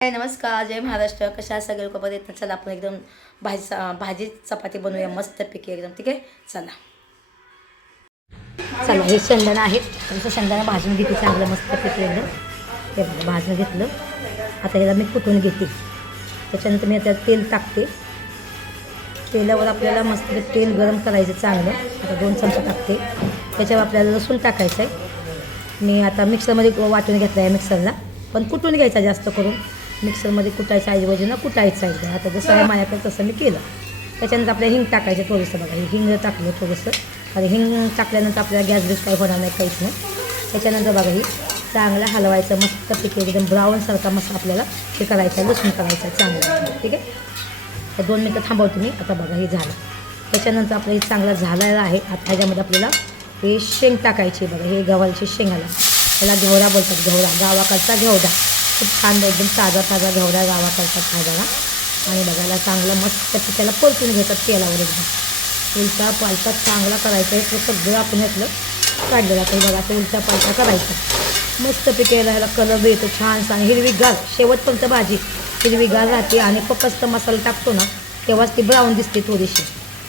नमस्कार जय महाराष्ट्र. कशा सगळे? लोक बरे चला आपण एकदम भाजी भाजी चपाती बनवूया. मस्तपैकी एकदम ठीक आहे? चला. चला हे शेंगदाणं आहेत. तुमचं शेंगदाणं भाजून घेते चांगलं मस्तपैकी एकदम. हे बघा भाजून घेतलं. आता ह्याला मी कुटून घेते? त्याच्यानंतर मी आता तेल टाकते. तेलावर आपल्याला मस्त तेल गरम करायचं चांगलं. आता दोन चमचे टाकते. त्याच्यावर आपल्याला लसूण टाकायचं आहे. मी आता मिक्सरमध्ये वाटून घेतला आहे मिक्सरला. पण कुटून घ्यायचा जास्त करून? मिक्सरमध्ये कुटायचं ऐवजी न कुटायचं आहे आता जसं आहे माझ्याकडे तसं मी केलं. त्याच्यानंतर आपल्याला हिंग टाकायचं थोडंसं बघा. हे हिंग टाकलं थोडंसं. आणि हिंग टाकल्यानंतर आपल्याला गॅस बीस काही होणार नाही काहीच नाही. त्याच्यानंतर बघा ही चांगलं हलवायचं मस्त पिके एकदम ब्राऊनसारखा मस्त आपल्याला हे करायचं लसूण करायचं चांगलं. ठीक आहे? तर दोन मिनटं थांबवतो मी. आता बघा हे झालं. त्याच्यानंतर आपलं हे चांगलं झालेलं आहे. आता ह्याच्यामध्ये आपल्याला हे शेंग टाकायची बघा. हे गव्हाची शेंगाला. त्याला घेवडा बोलतात घेवडा गावाकडचा घेवडा खूप छान एकदम ताजा ताजा घेवडा गावाकडचा भाज्याला आणि बघायला चांगलं मस्त त्याला परतून घेतात तेलावर एकदम. उलटा पालटा चांगला करायचा हे सगळं आपण यातलं काढलेलं आपण बघा ते उलटा पालटा करायचा. मस्त पिकेला ह्याला कलर येतो छानसा आणि हिरवीगार शेवटपर्यंत भाजी. हिरवीगार राहते आणि फक्त मसाला टाकतो ना तेव्हाच ती ब्राऊन दिसते थोडीशी.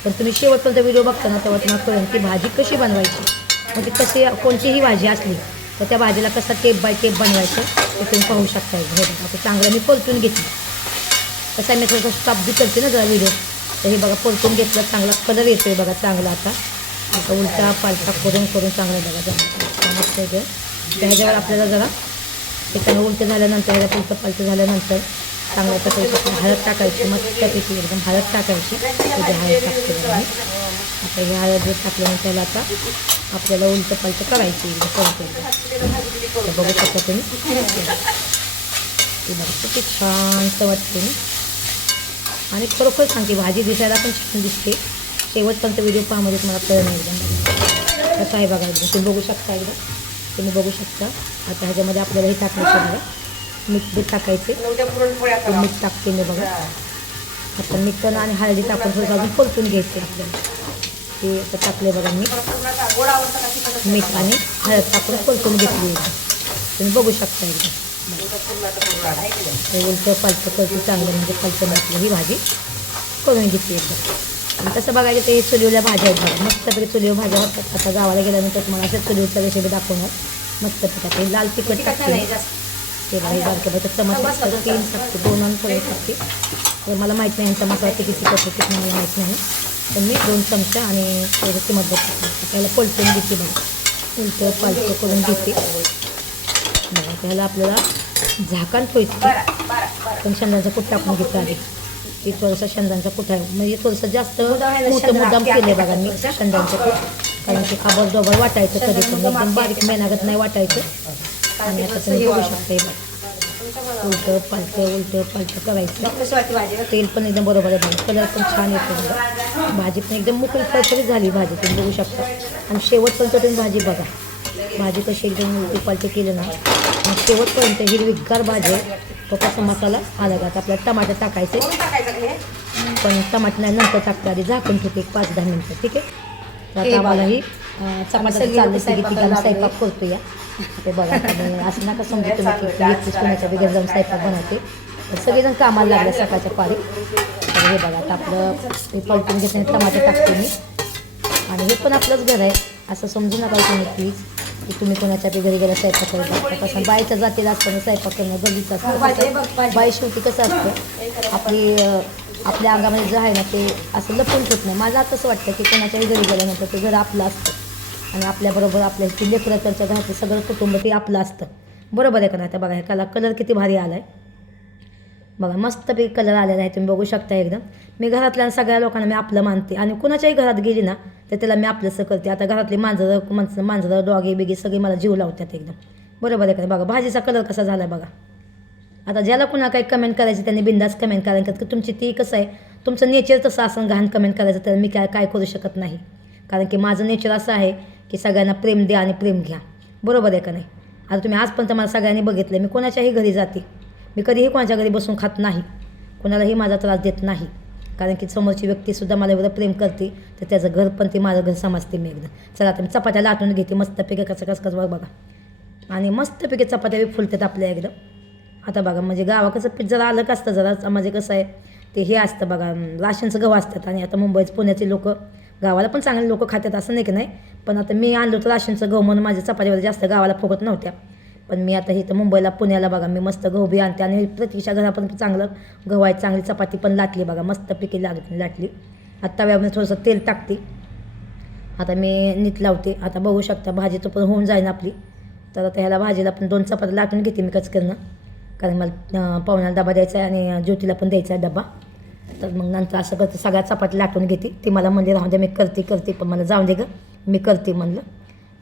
पण तुम्ही शेवटपर्यंत व्हिडिओ बघता ना तेव्हा तुम्हाला कळेल की भाजी कशी बनवायची. म्हणजे कशी कोणतीही भाजी असली तर त्या भाजीला कसा टेप बाय टेप बनवायचं ते तुम्ही पाहू शकता हे आता चांगलं मी परतून घेतली. कसं आहे मी थोडंसं स्टॉप बी करते ना जरा व्हिडिओ तर हे बघा परतून घेतलं चांगला कलर येतो आहे बघा चांगला आता. आता उलटा पालटा करून करून चांगलं बघा जरा. मस्त ह्याच्यावर आपल्याला जरा त्याच्यानं उलटं झाल्यानंतर ह्याला उलटं पालटं झाल्यानंतर चांगल्या प्रकारची हळद टाकायची मस्तपैकी एकदम हळद टाकायची. त्याची हळद टाकते आहे आता हे हळद जर टाकल्यानंतर आता आपल्याला उलटं पालटं करायची एकदम बघू शकता तुम्ही. ती बघा किती शांत वाटते ना. आणि खरोखर सांगते भाजी दिसायला पण छान दिसते. शेवटपर्यंत व्हिडिओ पाहामध्ये तुम्हाला कळलं नाही एकदम. कसं आहे बघा एकदम तुम्ही बघू शकता एकदम तुम्ही बघू शकता. आता ह्याच्यामध्ये आपल्याला हे टाकायचं बघा. मीठ बीठ टाकायचे. मीठ टाकते मी बघा आता मीठ आणि हळदी टाकून थोडंसं अजून परतून घ्यायचे आपल्याला. ते आता टाकले बघा मी मीठ आणि हळद टाकून परतून घेतली तुम्ही बघू शकता एकदम उलटं करते चांगलं म्हणजे पालटं म्हटलं ही भाजी करून घेते एकदम तसं बघायचं ते चुलीवल्या भाज्या आहेत बघा. मस्तपैकी चुलीवर भाज्या होतात आता गावाला गेल्यानंतर तुम्हाला अशा चुलीवरच्या रेसिपी दाखवणार. मस्त ते लाल तिखट टाकते. बघा हे बारक्या चमच असतात तीन टाकते दोन आणि थोडे टाकते. तर मला माहीत नाही यांचा मसाला किती तिखट होते मला माहीत नाही. तर मी दोन चमचा आणि थोडं किंमत टाकते. त्याला पलटून घेते बघा. उलटं पालटं करून घेते. बघा त्याला आपल्याला झाकण ठेवायचं. पण शेंगांचा कुठ टाकून घेतला आधी ते थोडंसं शेंगांचा कुठा आहे? म्हणजे थोडंसं जास्त मोठं मुद्दाम केलं बघा मी कूट कारण ते खाबर डोबर वाटायचं कधी पण. एकदम बारीक मेनागत नाही वाटायचं. आता तुम्ही बघू शकता बघा. उलटं पालटं उलटं पालटं करायचं. तेल पण एकदम बरोबर आहे. कलर पण छान येतो बघा. भाजी पण एकदम मोकळी फळफळीत झाली भाजी. तुम्ही बघू शकता. आणि शेवटपर्यंत तुम्ही भाजी बघा. भाजी कशी एकदम उलटी पालटी केली ना. आणि शेवटपर्यंत हिरवीगार भाजी आहे. तो कसा मसाला आला का? आता आपल्याला टमाटर टाकायचे. पण टमाटर नाही नंतर टाकते. आधी झाकून ठेवते एक पाच दहा मिनटं. ठीक आहे? तर आम्हाला ही चालली सगळी तिघांना स्वयंपाक करतो या ते बघा मी असं नका समजू तुम्ही की एकटीच कोणाच्या बिगर जाऊन स्वयंपाक बनवते. तर सगळेजण कामाला लागले सकाळच्या पारी. तर हे बघा आता आपलं हे पलटून घेतलं टमाटर टाकते मी. आणि हे पण आपलंच घर आहे. असं समजू नका तुम्ही प्लीज की तुम्ही कोणाच्या बी घरी गेला स्वयंपाक करत असता कसं बाईच्या जातीला असताना स्वयंपाक करणं गरजेचं असतं. बाई शेवटी कसं असतं आपली आपल्या अंगामध्ये जे आहे ना ते असं लपून ठेवत नाही. माझं आता असं वाटतं की कोणाच्याही घरी गेल्यानंतर ते घर आपलं असतं आणि आपल्याबरोबर आपल्या ती लेकरं त्यांच्या घरातलं सगळं कुटुंब ते आपलं असतं. बरोबर आहे का नाही आता बघा हे कला कलर किती भारी आला आहे बघा मस्तपैकी कलर आलेला आहे तुम्ही बघू शकता एकदम. मी घरातल्या सगळ्या लोकांना मी आपलं मानते. आणि कुणाच्याही घरात गेली ना तर त्याला मी आपलंसं करते. आता घरातली मांजरं माणसं मांजरं डॉगे बिगे सगळे मला जीव लावतात एकदम. बरोबर आहे का बघा भाजीचा कलर कसा झाला बघा. आता ज्याला कुणा काही कमेंट करायची त्यांनी बिंदास कमेंट करायचं की तुमची ती कसं आहे? तुमचं नेचर तसं असं घाण कमेंट करायचं तर मी काय काय करू शकत नाही. कारण की माझं नेचर असं आहे की सगळ्यांना प्रेम द्या आणि प्रेम घ्या. बरोबर आहे का नाही? आता तुम्ही आजपर्यंत मला सगळ्यांनी बघितलं मी कोणाच्याही घरी जाते. मी कधीही कोणाच्या घरी बसून खात नाही. कोणालाही माझा त्रास देत नाही. कारण की समोरची व्यक्तीसुद्धा मला एवढं प्रेम करते तर त्याचं घर पण ते माझं घर समजते मी एकदा. चला आता मी चपात्या लाटून घेते मस्तपैकी कसं कसं कसं बघा आणि मस्तपैकी चपात्या फुलतात आपल्या एकदम आता बघा म्हणजे गावाकडचं पीठ जरा अलग असतं जरा म्हणजे कसं आहे ते हे असतं बघा राशनचं गहू असतात. आणि आता मुंबईत पुण्याचे लोक गावाला पण चांगले लोक खातात असं नाही की नाही. पण आता मी आणलो तर राशनचं गहू म्हणून माझ्या चपातीवर जास्त गावाला फुगत नव्हत्या. पण मी आता इथं मुंबईला पुण्याला बघा मी मस्त गहू बी आणते आणि प्रतीक्षा घरापर्यंत चांगलं गहू आहे चांगली चपाती पण लाटली बघा मस्त पिकी लागली लाटली. आता व्यामध्ये थोडंसं तेल टाकते. आता मी नीट लावते. आता बघू शकता भाजी तो पण होऊन जाईन आपली. तर आता ह्याला भाजीला पण दोन चपात्या लाटून घेते मी कचकरणं कारण मला अं, पाहुण्याला डबा द्यायचा आहे आणि ज्योतीला पण द्यायचा आहे डबा. तर मग नंतर असं करते सगळ्या चपाती लाटून घेते. ती मला म्हणली राहू द्या मी करते करते. पण मला जाऊन दे गं. मी करते म्हणलं.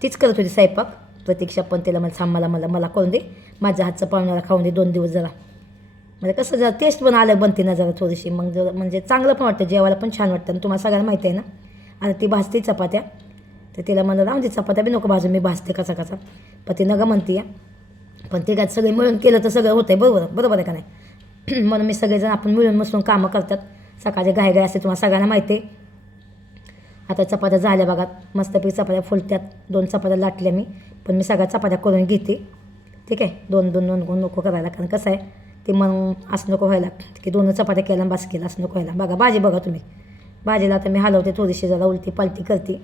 तीच करत होती स्वयंपाक. प्रतीक्षा पण तिला मला थांब मला मला मला करून दे. माझ्या हातचं पाहुण्याला खाऊन दे दोन दिवस जरा. म्हणजे कसं जरा टेस्ट पण आलं बनते ना जरा थोडीशी. मग जरा म्हणजे चांगलं पण वाटतं जेवायला पण छान वाटतं. आणि तुम्हाला सगळ्यांना माहिती आहे ना आणि ती भाजते चपात्या. तर तिला म्हणलं राहून दे चपात्या बी नको भाजून मी भाजते कसा कसा. पण ती नका म्हणते या पण ते काय सगळे मिळून केलं तर सगळं होतं आहे बरोबर बरोबर आहे का नाही? म्हणून मी सगळेजण आपण मिळून बसून कामं करतात. सकाळचे घाईघाई घाई असते तुम्हाला सगळ्यांना माहिती आहे. आता चपात्या झाल्या बघा. मस्तपैकी चपात्या फुलत्यात. दोन चपात्या लाटल्या मी. पण मी सगळ्या चपात्या करून घेते. ठीक आहे? दोन दोन दोन दोन नको करायला. कारण कसं आहे ते मग असं नको व्हायला. की दोन चपात्या केल्या आणि बस असं नको व्हायला. बघा भाजी बघा तुम्ही. भाजीला आता मी हलवते थोडीशी. जरा उलटी पालटी करते.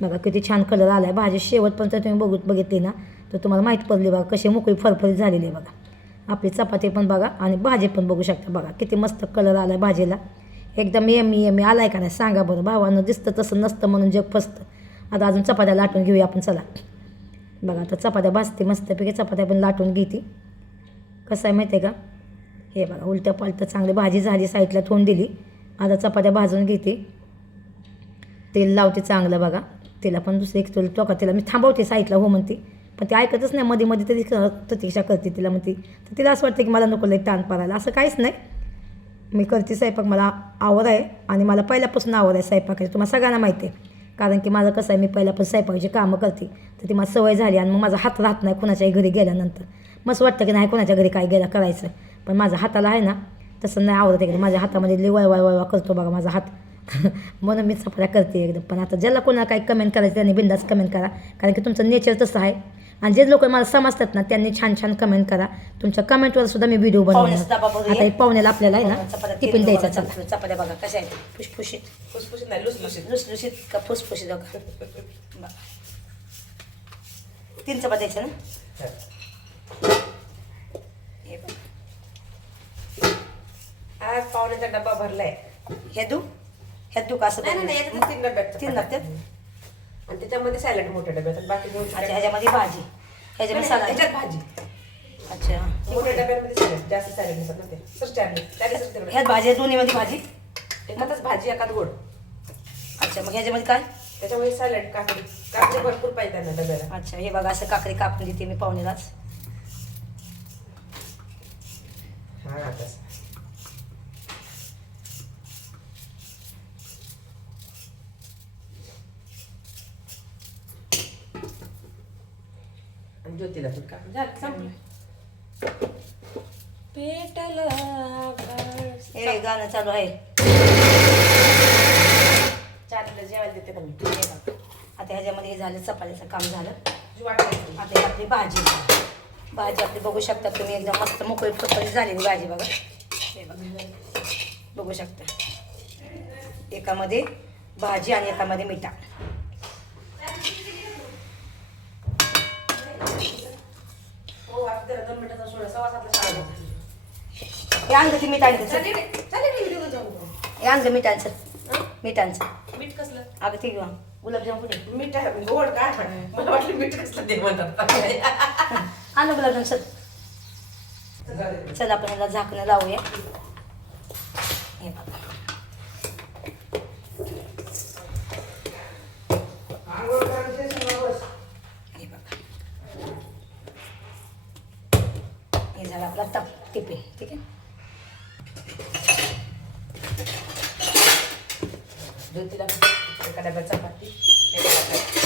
बघा किती छान कलर आला आहे भाजी शेवटपर्यंत तुम्ही बघू बघितली ना तर तुम्हाला माहीत पडली बघा कशी मोकळी फरफरीत झालेली आहे बघा. आपली चपाती पण बघा आणि भाजी पण बघू शकता बघा. किती मस्त कलर आला आहे भाजीला. एकदम यमी यमी आहे का नाही सांगा बरं. भावानं दिसतं तसं नसतं म्हणून जग फसतं. आता अजून चपात्या लाटून घेऊया आपण चला. बघा आता चपात्या भाजते मस्तपैकी. चपात्या पण लाटून घेते. कसं आहे माहिती आहे का? हे बघा उलट्या पालटं चांगली भाजी झाली साईडला ठेवून दिली. आता चपात्या भाजून घेते. तेल लावते चांगलं बघा. तिला पण दुसरी एक तुला टोका तिला मी थांबवते साईडला हो म्हणते. पण ते ऐकतच नाही मध्ये मध्ये तरी प्रतीक्षा करते तिला मग ती तर तिला असं वाटतं की मला नको लई ताण पाडायला. असं काहीच नाही. मी करते स्वयंपाक मला आवड आहे आणि मला पहिल्यापासून आवड आहे स्वयंपाकाची. तुम्हाला सगळ्यांना माहिती आहे. कारण की माझं कसं आहे मी पहिल्यापासून स्वयंपाकाची कामं करते. तर ती मला सवय झाली आणि मग माझा हात राहत नाही कुणाच्याही घरी गेल्यानंतर. मस्त वाटतं की नाही कोणाच्या घरी काय गेला करायचं. पण माझ्या हाताला आहे ना तसं नाही आवडत एकदम माझ्या हातामध्ये लई वळवा वळवा करतो बघा माझा हात. म्हणून मी चपऱ्या करते एकदम. पण आता ज्याला कोणाला काही कमेंट करायचं त्यांनी बिंदास कमेंट करा. कारण की तुमचं नेचर तसं आहे. आणि जे लोक मला समजतात ना त्यांनी छान छान कमेंट करा. तुमच्या कमेंटवर सुद्धा मी व्हिडिओ बनवणार. आता हे पाहुण्याला आपल्याला आहे ना टिफिन द्यायचा चला. चपात्या बघा कशा आहेत? फुसफुशीत. फुसफुशीत नाही लुसलुशीत. लुसलुशीत का फुसफुशीत बघा बघा. तीन चपात्या द्यायच्या ना? हे. बघा. आज पाहुण्याचा डब्बा भरलाय. हे दू? हे दू का असं तीन डब्यात तीन लागतात आणि त्याच्यामध्ये सॅलड मोठ्या डब्यात आणि बाकी दोन अच्छा छोट्या- ह्याच्यामध्ये भाजी. ह्याच्यामध्ये नाही, सलाड. याच्यात भाजी. अच्छा. मोठ्या डब्यामध्ये सॅलड जास्त सॅलड नसतात ना ते. सर चार चार सर तेवढं. ह्यात भाजी आहे, दोन्हीमध्ये भाजी? एखादच भाजी एखाद गोड. अच्छा मग ह्याच्यामध्ये काय? त्याच्यामध्ये सॅलड काकडी. काकडी भरपूर पाहिजे त्यांना डब्याला. अच्छा हे बघा असं काकडी कापून देते मी पाहुण्यालाच. हा तसं ज्योतीला पण कापून झालं संपलं पेटलं. हे गाणं चालू आहे चारला जेवायला देते ना मी हे. आता ह्याच्यामध्ये हे झालं चपातीचं काम झालं. तुझी वाट बघते. आता ही आपली भाजी. भाजी आपली बघू शकता तुम्ही एकदम मस्त मोकळी फुटफुटीत झालेली भाजी बघा. हे बघा. बघू शकता. एकामध्ये भाजी आणि एकामध्ये मिठा हो आता जरा दोन सातला शाळा होती. हे आणलं ते मीठ आणलं. चल. चालेल रे, चालेल रे, व्हिडिओ जाऊ आणलं मिठांचं? मिठांचं मीठ कसलं? अगं ते घेऊन गुलाबजाम कुठे? मीठ आहे गोड काय? मला वाटलं मीठ कसलं म्हणतात. आणलं गुलाबजाम चल. चल आपण ह्याला झाकणं लावूया हे बघा हे बघा हे झालं आपला तप टिफिन ठीक आहे? ज्योतीला एका डब्यात चपाती एका डब्यात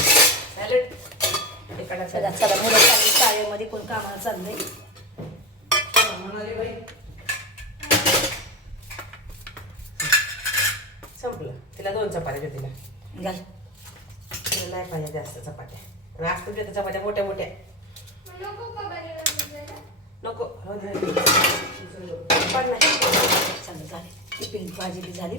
सॅलड एका चला डब्यात चला मुलं चालली शाळेमध्ये कोण कामाला चाललंय? संपलं. तिला दोन चपात्या ज्योतीला घाल. तिला नाही पाहिजे जास्त चपात्या. त्या चपात्या मोठ्या मोठ्या. नको. दे. पण नाही. चालेल झाले. टिफिन भाजी बी झाली.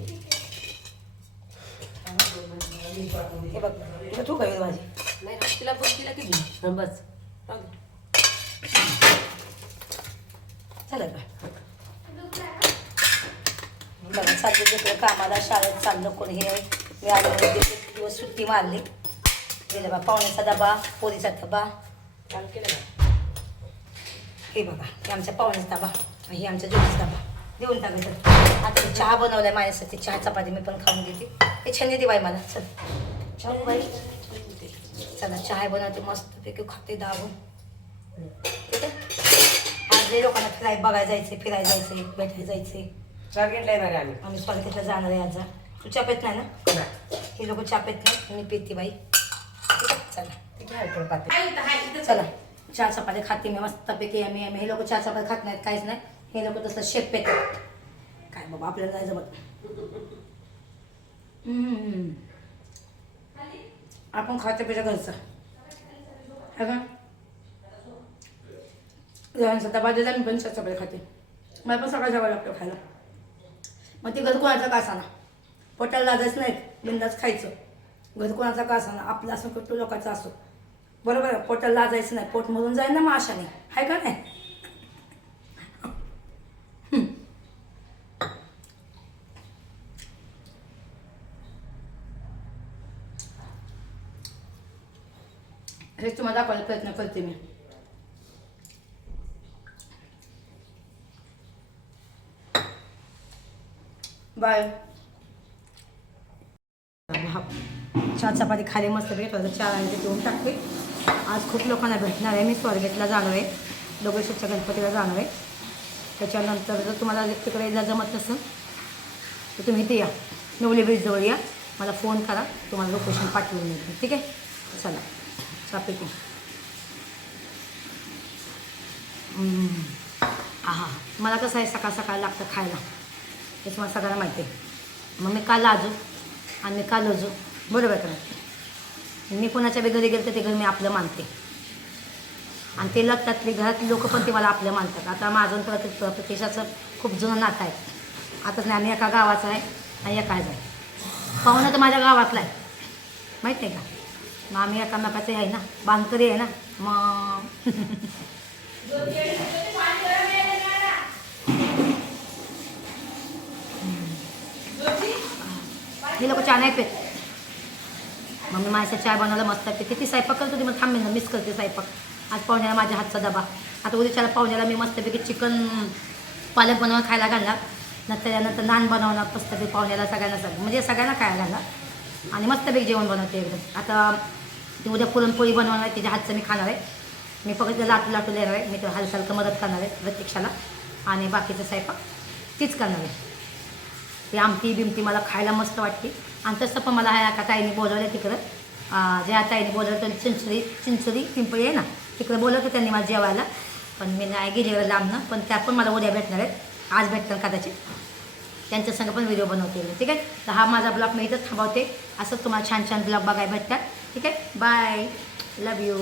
हे बघ इथं तू काय भाजी. नाही तिला बघ तिला हं, बस. चालेल का? बघा चालले तिकडे कामाला शाळेत चाललं कोणी हे मी आले दिवस सुट्टी मारली. गेले बा पाहुण्याचा डबा पोरीचा डबा. काम केलं हे बघा हे आमच्या पाहुण्याचा आणि हे आमच्या जोडीचा डबा. देऊन टाकायचं आता मी चहा बनवलाय माझ्यासाठी. चहा चपाती मी पण खाऊन घेते हे छान येते बाई मला. चल. चल बाई. चला चहा बनवते मस्तपैकी खाते दाबून. ठीक आहे? आज लोकांना फिराय बघायला जायचे फिरायला जायचे भेटायला जायचे टार्गेटला येणार आहे आम्ही. आम्ही स्वारगेटला जाणार आहे आज. तू चहा पेत नाही ना. हे लोक चहा पेत नाही मी पेते बाई. ठीक आहे? चला. किती आहे? आहे आहे. चला. चहा चपाती खाते मी मस्तपैकी आम्ही आम्ही हे लोक चहा चपाती खात नाहीत काहीच नाही. हे लोक तसं शेप पेतात काय बाबा आपल्याला जायचं बघ आपण खाते पिच्या घरचं. है का? लहानसा डबा दिला मी पण चार चपाती खाते. मला पण सकाळ जावं लागतं खायला. मग ते घर कोणाचा का असाना? पोटाला लाजायचं नाही बिंदाच खायचं. घर कोणाचा का असाना? आपलं असं कुठं लोकांचं असो. बरोबर आहे पोटाला लाजायचं नाही पोट मरून जाईल ना मग आशाने आहे का नाही. हेच तुम्हाला दाखवायला प्रयत्न करते मी. बाय. हा चहा चपाती खाली मस्त भेटवायचं चहा आणि ते देऊन टाकते. आज खूप लोकांना भेटणार आहे. मी स्वारगेटला जाणार आहे. लोकेश्वरच्या गणपतीला जाणार आहे. त्याच्यानंतर जर तुम्हाला तिकडे जर जमत नसेल तर तुम्ही इथे या. नवली ब्रिजजवळ या. मला फोन करा. तुम्हाला लोकेशन पाठवून देते. ठीक आहे? चला. चापेटी हा मला कसं आहे सकाळ सकाळ लागतं खायला. हे तुम्हाला सगळ्यांना माहिती आहे. मग मी काल आजू आणि मी काल अजू बरोबर करा मी कोणाच्या बी घरी गेलं तर ते घर मी आपलं मानते. आणि ते लागतातले घरातले लोक पण ते मला आपलं मानतात. आता माझं तर ते खूप जुनं नातं आहे. आता नाही आम्ही एका गावाचा आहे आणि एका आहे. पाहुणा तर माझ्या गावातला आहे. माहीत नाही का? मग आम्ही एका नकाचं आहे ना बांधकरी आहे ना मग हे लोक छान आहेत मग मी माझ्या चहा बनवायला मस्त. आहे किती स्वयंपाक करत होती मग थांबेल ना मिस करते स्वयंपाक. आज पाहुण्याला माझ्या हातचा डबा. आता उद्याच्याला पाहुण्याला मी मस्तपैकी चिकन पालक बनवून खायला घालणार. नंतर त्यानंतर नान बनवणार मस्तपैकी पाहुण्याला सगळ्यांना सगळं म्हणजे सगळ्यांना खायला घालणार. आणि मस्तपैकी जेवण बनवते एकदम. आता ती उद्या पुरणपोळी बनवणार आहे तिच्या हातचं मी खाणार आहे. मी फक्त लाटू लाटू देणार आहे. मी तर हालचालचं मदत करणार आहे प्रत्यक्षाला. आणि बाकीचं स्वयंपाक तीच करणार आहे. ती आमटी बिमटी मला खायला मस्त वाटते. आणि तसं पण मला ह्या का ताईने बोलवलं तिकडं. ज्या ताईने बोलवलं तर चिंचरी चिंचरी पिंपळी आहे ना तिकडं बोलवलं त्यांनी मला जेवायला. पण मी नाही गेले लांबनं पण त्या पण मला उद्या भेटणार आहेत. आज भेटणार कदाचित. त्यांच्या संग पण व्हिडिओ बनवते ठीक आहे? तर हा माझा ब्लॉग मी इथंच थांबवते. असंच तुम्हाला छान छान ब्लॉग बघायला भेटतात. ठीक आहे? बाय. Love you